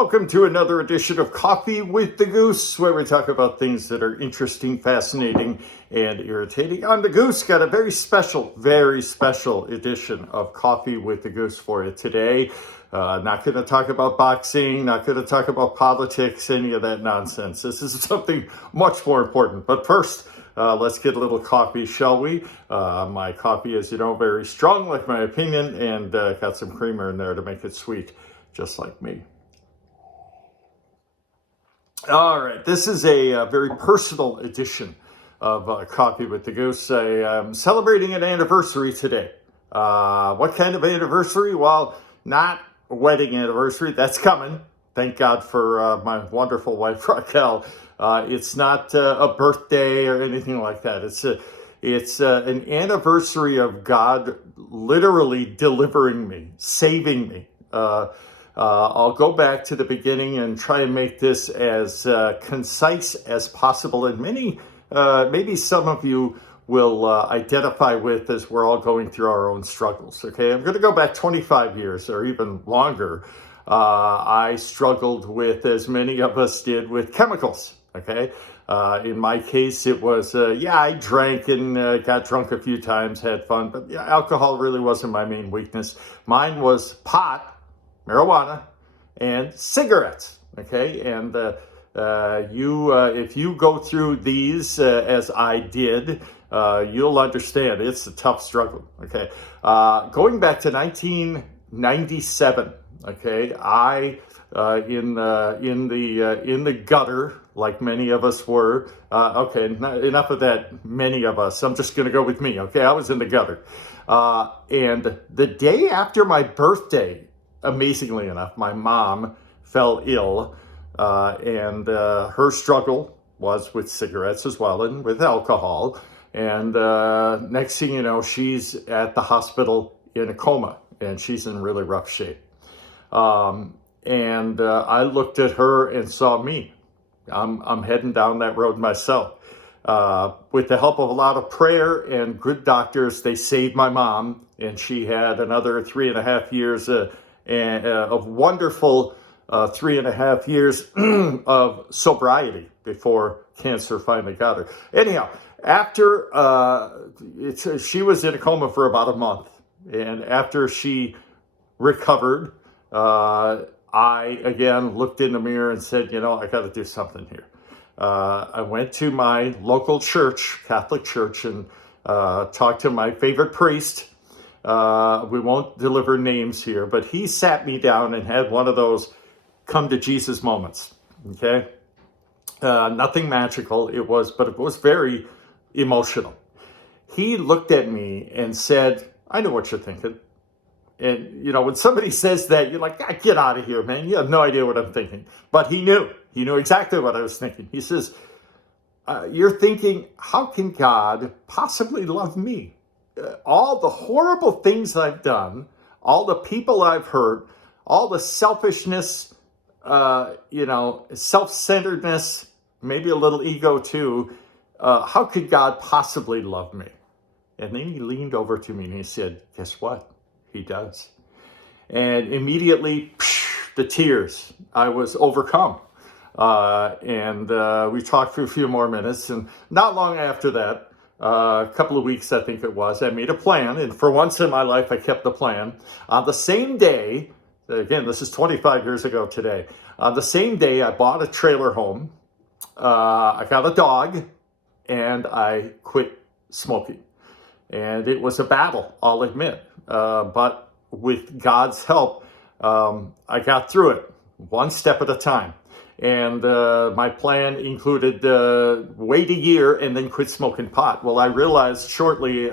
Welcome to another edition of Coffee with the Goose, where we talk about things that are interesting, fascinating, and irritating. I'm the Goose. Got a very special edition of Coffee with the Goose for you today. Not going to talk about boxing, not going to talk about politics, any of that nonsense. This is something much more important. But first, let's get a little coffee, shall we? My coffee, as you know, very strong, like my opinion, and got some creamer in there to make it sweet, just like me. All right, this is a very personal edition of Coffee with the Goose. I'm celebrating an anniversary today. What kind of anniversary? Well, not a wedding anniversary. That's coming. Thank God for my wonderful wife, Raquel. It's not a birthday or anything like that. It's an anniversary of God literally delivering me, saving me. I'll go back to the beginning and try and make this as concise as possible. And maybe some of you will identify with as we're all going through our own struggles. Okay, I'm going to go back 25 years or even longer. I struggled with, as many of us did, with chemicals. Okay, in my case, it was, I drank and got drunk a few times, had fun, but alcohol really wasn't my main weakness. Mine was pot, marijuana, and cigarettes. Okay, and if you go through these as I did, you'll understand it's a tough struggle. Okay, going back to 1997. Okay, I in the gutter, like many of us were. Okay, enough of that. Many of us. I'm just going to go with me. Okay, I was in the gutter, and the day after my birthday, amazingly enough, my mom fell ill, and her struggle was with cigarettes as well and with alcohol. And next thing you know, she's at the hospital in a coma, and she's in really rough shape. And I looked at her and saw me. I'm heading down that road myself. With the help of a lot of prayer and good doctors, they saved my mom, and she had another 3.5 years of wonderful 3.5 years of sobriety before cancer finally got her. Anyhow, after she was in a coma for about a month, and after she recovered, I again looked in the mirror and said, I got to do something here. I went to my local church, Catholic church, and talked to my favorite priest. We won't deliver names here, but he sat me down and had one of those come to Jesus moments. Okay, nothing magical. But it was very emotional. He looked at me and said, "I know what you're thinking." And when somebody says that, you're like, "Get out of here, man! You have no idea what I'm thinking." But he knew exactly what I was thinking. He says, "You're thinking, how can God possibly love me? All the horrible things I've done, all the people I've hurt, all the selfishness, self-centeredness, maybe a little ego too. How could God possibly love me?" And then he leaned over to me and he said, "Guess what? He does." And immediately, the tears. I was overcome. And we talked for a few more minutes. And not long after that, a couple of weeks, I think it was, I made a plan. And for once in my life, I kept the plan. On the same day, again, this is 25 years ago today. On the same day, I bought a trailer home. I got a dog, and I quit smoking. And it was a battle, I'll admit. But with God's help, I got through it one step at a time. And my plan included wait a year and then quit smoking pot. Well, I realized shortly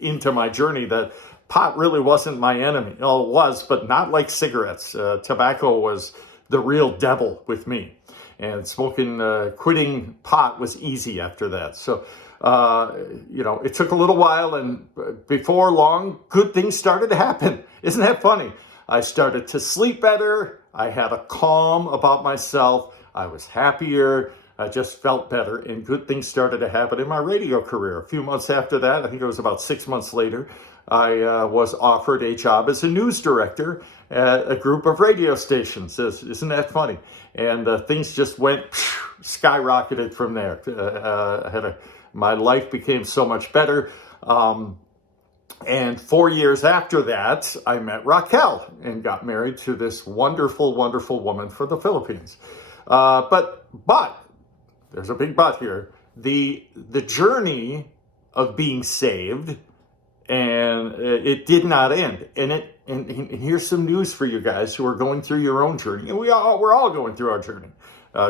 into my journey that pot really wasn't my enemy. Oh, it was, but not like cigarettes. Tobacco was the real devil with me. And quitting pot was easy after that. So, it took a little while, and before long, good things started to happen. Isn't that funny? I started to sleep better. I had a calm about myself. I was happier. I just felt better, and good things started to happen in my radio career. A few months after that, I think it was about 6 months later, I was offered a job as a news director at a group of radio stations. Isn't that funny? And things just went skyrocketed from there. My life became so much better. And 4 years after that, I met Raquel and got married to this wonderful, wonderful woman from the Philippines. But there's a big but here. The journey of being saved, and it did not end. And here's some news for you guys who are going through your own journey. And we're all going through our journey,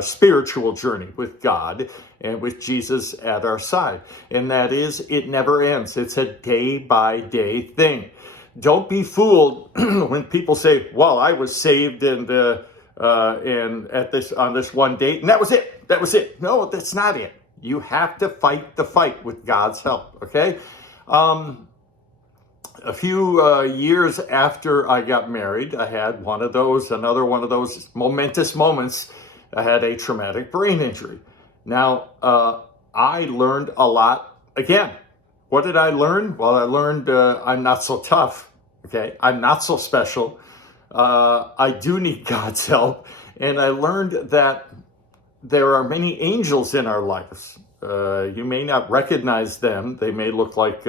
spiritual journey with God and with Jesus at our side. And that is, it never ends. It's a day-by-day thing. Don't be fooled when people say, "Well, I was saved and on this one date, and that was it. That was it." No, that's not it. You have to fight the fight with God's help. Okay. A few years after I got married, I had another one of those momentous moments. I had a traumatic brain injury. Now, I learned a lot again. What did I learn? Well, I learned I'm not so tough. Okay. I'm not so special. I do need God's help. And I learned that there are many angels in our lives. You may not recognize them. They may look like,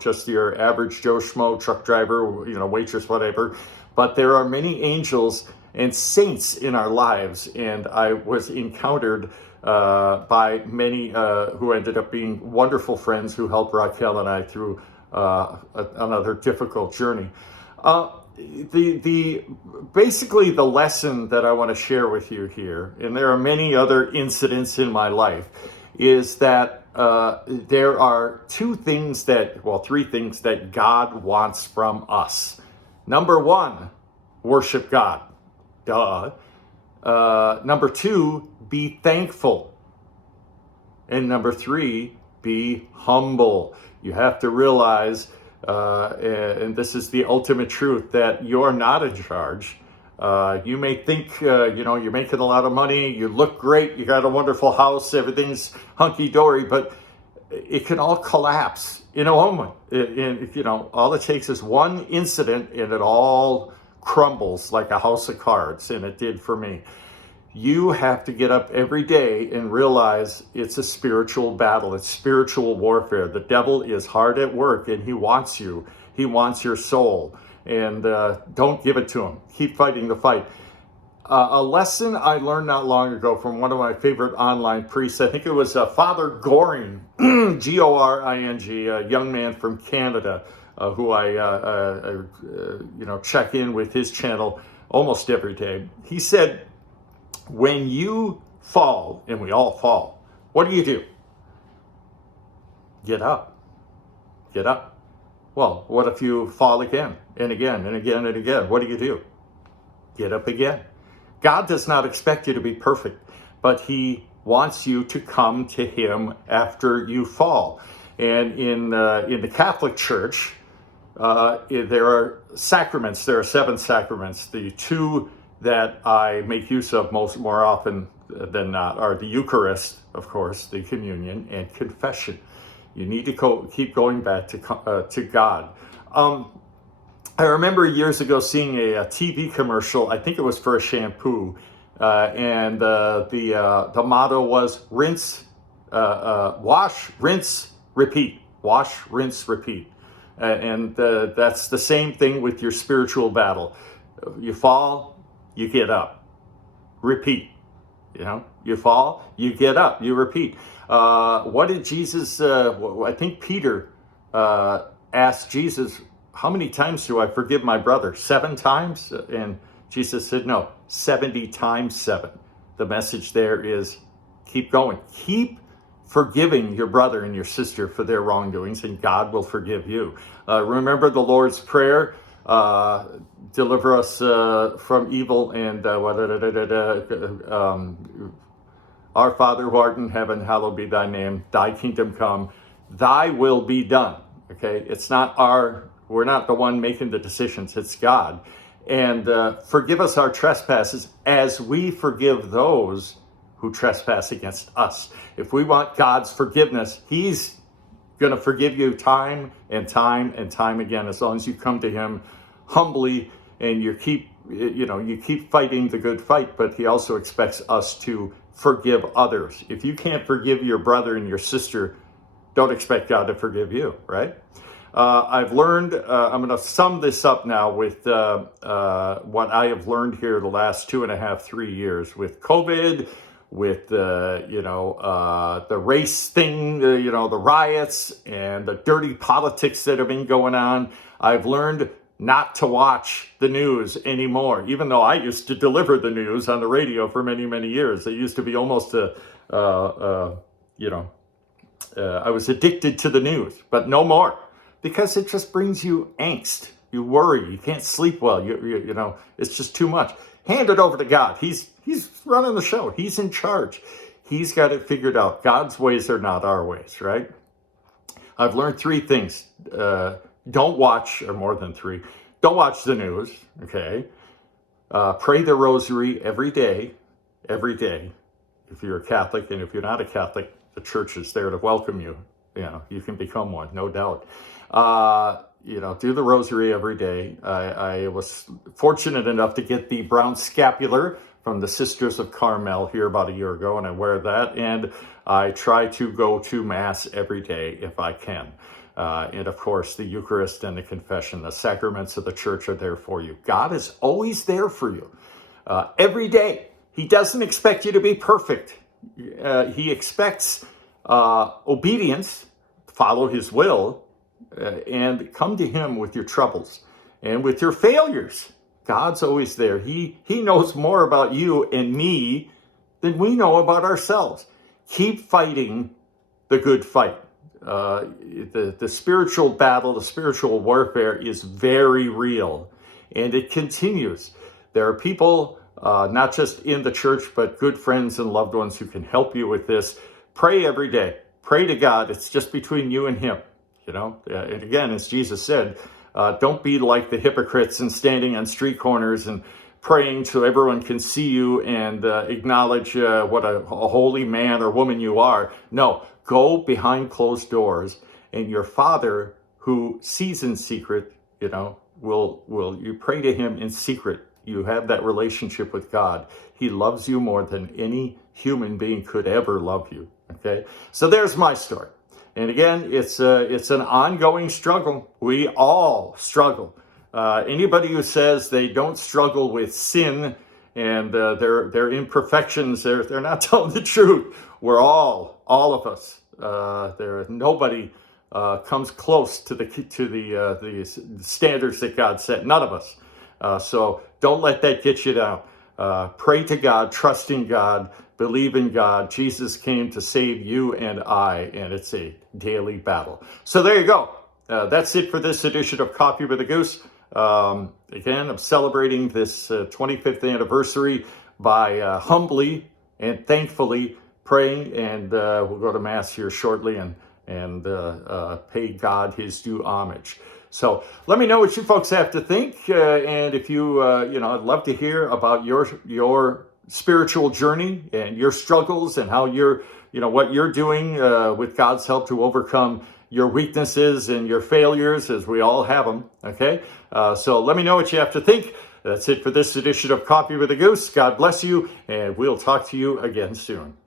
just your average Joe Schmo, truck driver, waitress, whatever. But there are many angels and saints in our lives. And I was encountered by many who ended up being wonderful friends who helped Raquel and I through another difficult journey. Basically the lesson that I want to share with you here, and there are many other incidents in my life, is that there are three things that God wants from us. Number one, worship God. Duh. Number two, be thankful. And number three, be humble. You have to realize, and this is the ultimate truth, that you're not in charge. You may think, you're making a lot of money, you look great, you got a wonderful house, everything's hunky-dory, but it can all collapse in a moment. All it takes is one incident and it all crumbles like a house of cards, and it did for me. You have to get up every day and realize it's a spiritual battle. It's spiritual warfare. The devil is hard at work, and he wants you. He wants your soul. And don't give it to him. Keep fighting the fight. A lesson I learned not long ago from one of my favorite online priests, I think it was Father Goring, Goring, a young man from Canada, who I check in with his channel almost every day. He said, when you fall, and we all fall, what do? Get up. Get up. Well, what if you fall again and again and again and again? What do? Get up again. God does not expect you to be perfect, but he wants you to come to him after you fall. And in the Catholic Church, there are sacraments. There are 7 sacraments. The 2 that I make use of more often than not are the Eucharist, of course, the communion, and confession. You need to keep going back to God. I remember years ago seeing a TV commercial. I think it was for a shampoo, and the motto was wash, rinse, repeat. Wash, rinse, repeat. And that's the same thing with your spiritual battle. You fall, you get up. Repeat. You fall, you get up, you repeat. What did Jesus, I think Peter asked Jesus, how many times do I forgive my brother? 7 times? And Jesus said, no, 70 times 7. The message there is keep going. Keep forgiving your brother and your sister for their wrongdoings, and God will forgive you. Remember the Lord's Prayer. Deliver us from evil, and our Father who art in heaven, hallowed be thy name. Thy kingdom come. Thy will be done. Okay, we're not the one making the decisions. It's God. And forgive us our trespasses as we forgive those who trespass against us. If we want God's forgiveness, he's going to forgive you time and time and time again, as long as you come to him humbly and you keep fighting the good fight. But he also expects us to forgive others. If you can't forgive your brother and your sister, don't expect God to forgive you, right? I've learned, I'm going to sum this up now with what I have learned here the last 2.5, 3 years with COVID, with the race thing, the riots and the dirty politics that have been going on. I've learned not to watch the news anymore, even though I used to deliver the news on the radio for many, many years. It used to be almost I was addicted to the news, but no more, because it just brings you angst. You worry, you can't sleep well, it's just too much. Hand it over to God. He's running the show. He's in charge. He's got it figured out. God's ways are not our ways, right? I've learned 3 things. Don't watch, or more than 3. Don't watch the news, okay? Pray the rosary every day. If you're a Catholic, and if you're not a Catholic, the church is there to welcome you. You can become one, no doubt. Do the rosary every day. I was fortunate enough to get the brown scapular from the Sisters of Carmel here about a year ago, and I wear that, and I try to go to Mass every day if I can. And of course, the Eucharist and the confession, the sacraments of the church are there for you. God is always there for you every day. He doesn't expect you to be perfect. He expects obedience, follow his will, and come to him with your troubles and with your failures. God's always there. He knows more about you and me than we know about ourselves. Keep fighting the good fight. The spiritual battle, the spiritual warfare is very real, and it continues. There are people, not just in the church, but good friends and loved ones who can help you with this. Pray every day. Pray to God. It's just between you and him. And again, as Jesus said, don't be like the hypocrites and standing on street corners and praying so everyone can see you and acknowledge what a holy man or woman you are. No, go behind closed doors, and your Father who sees in secret, will you pray to him in secret. You have that relationship with God. He loves you more than any human being could ever love you. Okay, so there's my story. And again, it's an ongoing struggle. We all struggle. Anybody who says they don't struggle with sin and their imperfections, they're not telling the truth. We're all of us. Nobody comes close to the standards that God set. None of us. So don't let that get you down. Pray to God, trust in God, believe in God. Jesus came to save you and I, and it's a daily battle. So there you go. That's it for this edition of Coffee with a Goose. Again, I'm celebrating this 25th anniversary by humbly and thankfully praying, and we'll go to Mass here shortly and pay God his due homage. So let me know what you folks have to think, and if I'd love to hear about your spiritual journey and your struggles and how what you're doing with God's help to overcome your weaknesses and your failures, as we all have them. Okay, so let me know what you have to think. That's it for this edition of Coffee with a Goose. God bless you, and we'll talk to you again soon.